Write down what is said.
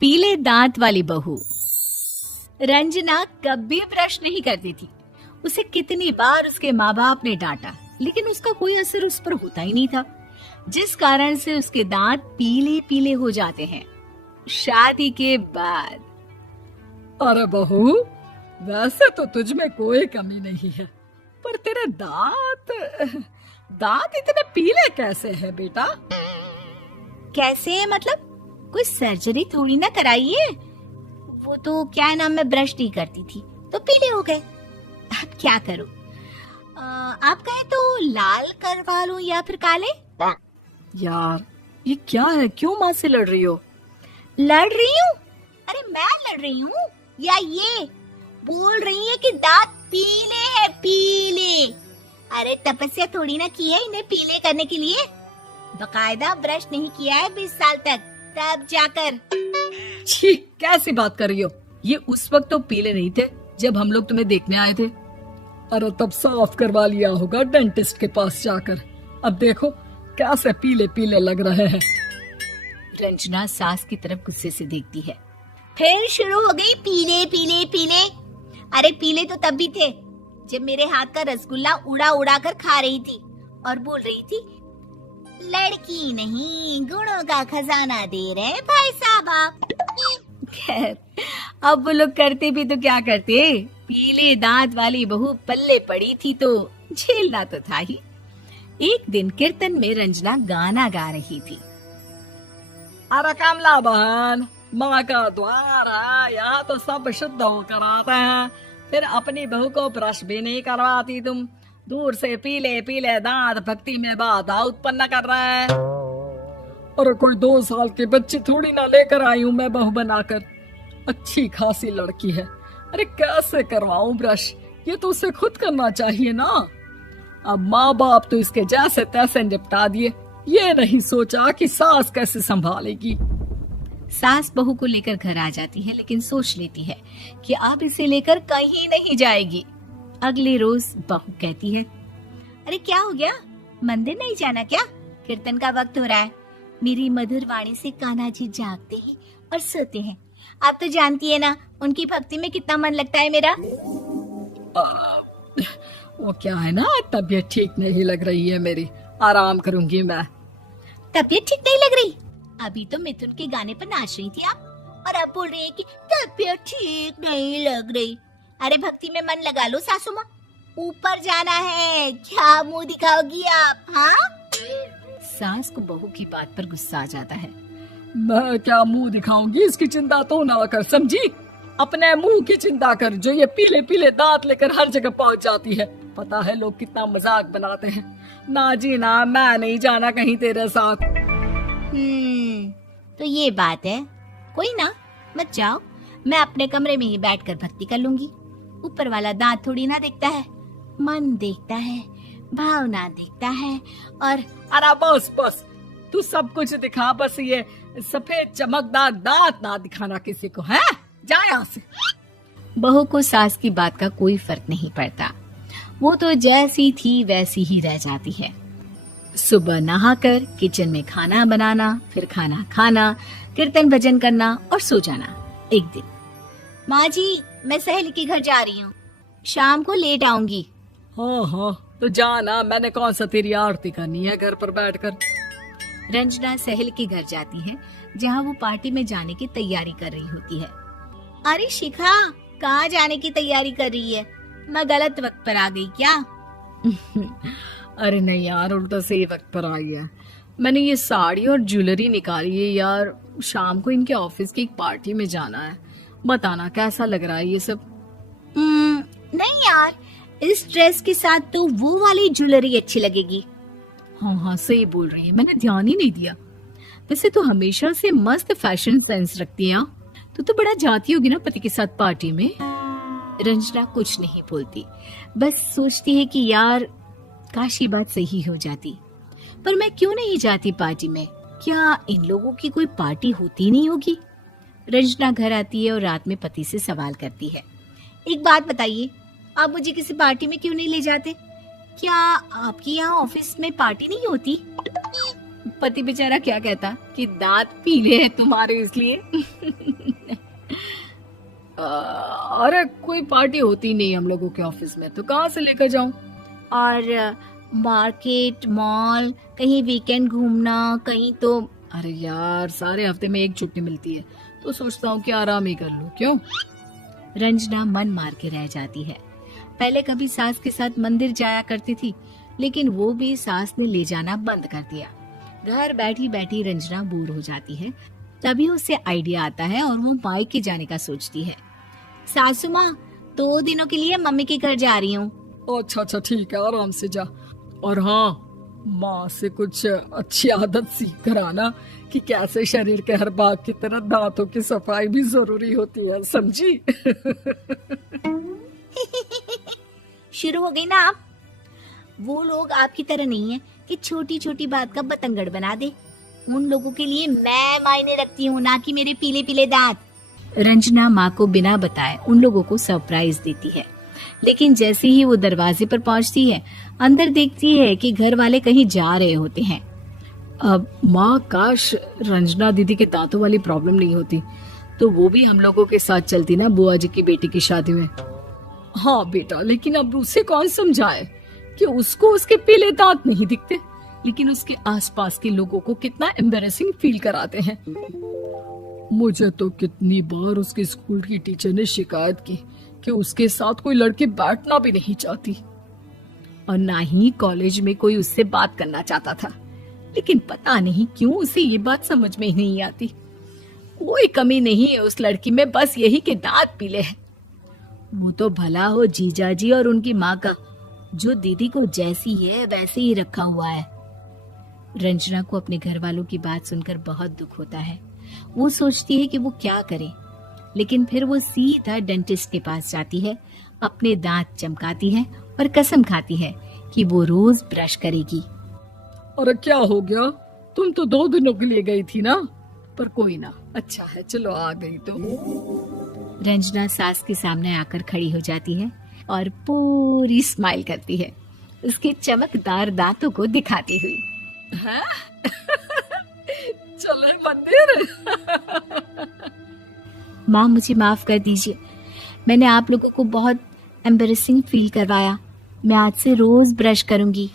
पीले दांत वाली बहू। रंजना कभी ब्रश नहीं करती थी। उसे कितनी बार उसके माँ बाप ने डांटा, लेकिन उसका कोई असर उस पर होता ही नहीं था, जिस कारण से उसके दांत पीले पीले हो जाते हैं। शादी के बाद अरे बहू, वैसे तो तुझ में कोई कमी नहीं है, पर तेरे दांत दांत इतने पीले कैसे हैं बेटा? कैसे मतलब? कोई सर्जरी थोड़ी ना कराइए। वो तो क्या नाम, मैं ब्रश नहीं करती थी तो पीले हो गए। अब क्या करूं? आप कहे तो लाल करवा लूं या फिर काले? यार ये क्या है, क्यों माँ से लड़ रही हो? लड़ रही हूँ? अरे मैं लड़ रही हूँ या ये बोल रही है कि दांत पीले हैं, पीले। अरे तपस्या थोड़ी ना की है इन्हें पीले करने के लिए। बकायदा ब्रश नहीं किया है 20 साल तक, तब जाकर। छी, कैसी बात कर रही हो? ये उस वक्त तो पीले नहीं थे जब हम लोग तुम्हें देखने आए थे। अरे तब साफ करवा लिया होगा डेंटिस्ट के पास जाकर। अब देखो कैसे पीले पीले लग रहे हैं। रंजना सास की तरफ गुस्से से देखती है। फिर शुरू हो गई पीले पीले पीले। अरे पीले तो तब भी थे जब मेरे हाथ का रसगुल्ला उड़ा उड़ा कर खा रही थी और बोल रही थी, लड़की नहीं गुणों का खजाना दे रहे भाई साहब आप। खैर, अब वो लोग करते भी तो क्या करते, पीले दांत वाली बहू पल्ले पड़ी थी तो झेलना तो था ही। एक दिन कीर्तन में रंजना गाना गा रही थी। अरे कमला बहन, माँ का द्वार है, यहाँ तो सब शुद्ध होकर आते हैं, फिर अपनी बहू को ब्रश भी नहीं करवाती तुम। दूर से पीले पीले दांत भक्ति में बाधा उत्पन्न कर रहे हैं। अरे कोई 2 साल के बच्चे थोड़ी ना लेकर आई हूँ मैं बहू बनाकर। अच्छी खासी लड़की है, अरे कैसे करवाऊं ब्रश? ये तो उसे खुद करना चाहिए ना। अब माँ बाप तो इसके जैसे तैसे निपटा दिए, ये नहीं सोचा कि सास कैसे संभालेगी। सास बहू को लेकर घर आ जाती है, लेकिन सोच लेती है कि अब इसे लेकर कहीं नहीं जाएगी। अगले रोज बहू कहती है, अरे क्या हो गया, मंदिर नहीं जाना क्या? कीर्तन का वक्त हो रहा है। मेरी मधुर वाणी से कान्हा जी जागते हैं और सोते हैं। आप तो जानती है ना उनकी भक्ति में कितना मन लगता है मेरा। वो क्या है ना, तबीयत ठीक नहीं लग रही है मेरी, आराम करूंगी मैं। तबीयत ठीक नहीं लग रही? अभी तो मिथुन के गाने पर नाच रही थी आप, और अब बोल रही है कि तबीयत ठीक नहीं लग रही। अरे भक्ति में मन लगा लो सासू माँ, ऊपर जाना है, क्या मुंह दिखाओगी आप? हाँ? सास को बहू की बात पर गुस्सा आ जाता है। मैं क्या मुंह दिखाऊंगी, इसकी चिंता तो ना कर, समझी? अपने मुंह की चिंता कर, जो ये पीले पीले दांत लेकर हर जगह पहुंच जाती है। पता है लोग कितना मजाक बनाते हैं। ना जी ना, मैं नहीं जाना कहीं तेरे साथ। तो ये बात है। कोई ना, मत जाओ, मैं अपने कमरे में ही बैठकर भक्ति कर लूंगी। ऊपर वाला दांत थोड़ी ना देखता है, मन देखता है, भावना देखता है। और अरे बस बस, तू सब कुछ दिखा, बस ये सफेद चमकदार दांत ना दिखाना किसी को, है? जा यहाँ से। बहू को सास की बात का कोई फर्क नहीं पड़ता, वो तो जैसी थी वैसी ही रह जाती है। सुबह नहाकर किचन में खाना बनाना, फिर खाना खाना, कीर्तन भजन करना और सो जाना। एक दिन, माँ जी मैं सहेली के घर जा रही हूँ, शाम को लेट आऊंगी। हाँ हाँ तो जाना, मैंने कौन सा तेरी आरती करनी है घर पर बैठकर। रंजना सहेली के घर जाती है, जहाँ वो पार्टी में जाने की तैयारी कर रही होती है। अरे शिखा, कहाँ जाने की तैयारी कर रही है? मैं गलत वक्त पर आ गई क्या? अरे नहीं यार, उल्टा सही वक्त पर आ गया। मैंने ये साड़ी और ज्वेलरी निकाली है यार, शाम को इनके ऑफिस की एक पार्टी में जाना है। बताना कैसा लग रहा है ये सब? नहीं यार, इस ड्रेस के साथ तो वो वाली ज्वेलरी अच्छी लगेगी। हाँ हाँ सही बोल रही है, मैंने ध्यान ही नहीं दिया। वैसे तो हमेशा से मस्त फैशन सेंस रखती है। तो बड़ा जाती होगी ना पति के साथ पार्टी में। रंजना कुछ नहीं बोलती, बस सोचती है कि यार काश ये बात सही हो जाती, पर मैं क्यों नहीं जाती पार्टी में? क्या इन लोगों की कोई पार्टी होती नहीं होगी? रंजना घर आती है और रात में पति से सवाल करती है, एक बात बताइए, आप मुझे किसी पार्टी में क्यों नहीं ले जाते? क्या आपकी यहाँ ऑफिस में पार्टी नहीं होती? पति बेचारा क्या कहता कि दांत पीले हैं तुम्हारे इसलिए। अरे कोई पार्टी होती नहीं हम लोगों के ऑफिस में, तो कहाँ से लेकर जाऊं? और मार्केट, मॉल, कहीं वीकेंड घूमना, कहीं तो। अरे यार सारे हफ्ते में एक छुट्टी मिलती है, तो सोचता हूँ कि आराम ही कर लूं। क्यों? रंजना मन मार के रह जाती है। पहले कभी सास के साथ मंदिर जाया करती थी, लेकिन वो भी सास ने ले जाना बंद कर दिया। घर बैठी बैठी रंजना बोर हो जाती है। तभी उसे आइडिया आता है और वो मायके जाने का सोचती है। सासू माँ, 2 दिनों के लिए मम्मी के घर जा रही हूँ। अच्छा ठीक है, आराम से जा। और हाँ, माँ से कुछ अच्छी आदत सीख कर आना कि कैसे शरीर के हर भाग की तरह दांतों की सफाई भी जरूरी होती है, समझी? शुरू हो गई ना आप। वो लोग आपकी तरह नहीं है कि छोटी छोटी बात का बतंगड़ बना दे। उन लोगों के लिए मैं मायने रखती हूँ, ना कि मेरे पीले पीले दांत। रंजना माँ को बिना बताए उन लोगों को सरप्राइज देती है, लेकिन जैसे ही वो दरवाजे पर पहुंचती है, अंदर देखती है कि घर वाले कहीं जा रहे होते हैं। अब माँ, काश रंजना दीदी के दांतों वाली प्रॉब्लम नहीं होती, तो वो भी हम लोगों के साथ चलती ना बुआ जी की बेटी की शादी में। हाँ बेटा, लेकिन अब उसे कौन समझाए कि उसको उसके पीले दांत नहीं दिखते, लेकिन उसके आसपास के लोगों को कितना एम्बैरेसिंग फील कराते हैं। मुझे तो कितनी बार उसके स्कूल की टीचर ने शिकायत की कि उसके साथ कोई लड़की बैठना भी नहीं चाहती, और ना ही कॉलेज में कोई उससे बात करना चाहता था। लेकिन पता नहीं क्यों उसे ये बात समझ में ही नहीं आती। कोई कमी नहीं है उस लड़की में, बस यही कि दांत पीले हैं। वो तो भला हो जीजा जी और उनकी माँ का, जो दीदी को जैसी है वैसे ही रखा हुआ है। रंजना को अपने घर वालों की बात सुनकर बहुत दुख होता है। वो सोचती है कि वो क्या करे, लेकिन फिर वो सीधा डेंटिस्ट के पास जाती है, अपने दांत चमकाती है और कसम खाती है कि वो रोज ब्रश करेगी। अरे क्या हो गया? तुम तो 2 दिनों के लिए गई थी ना, पर कोई ना, अच्छा है, चलो आ गई तो। रंजना सास के सामने आकर खड़ी हो जाती है और पूरी स्माइल करती है, उसके चमकदार दांतों को दिखाती हुई। हैं? चले मंदिर। माँ, मुझे माफ कर दीजिए, मैंने आप लोगों को बहुत एम्बैरेसिंग फील करवाया। मैं आज से रोज ब्रश करूंगी।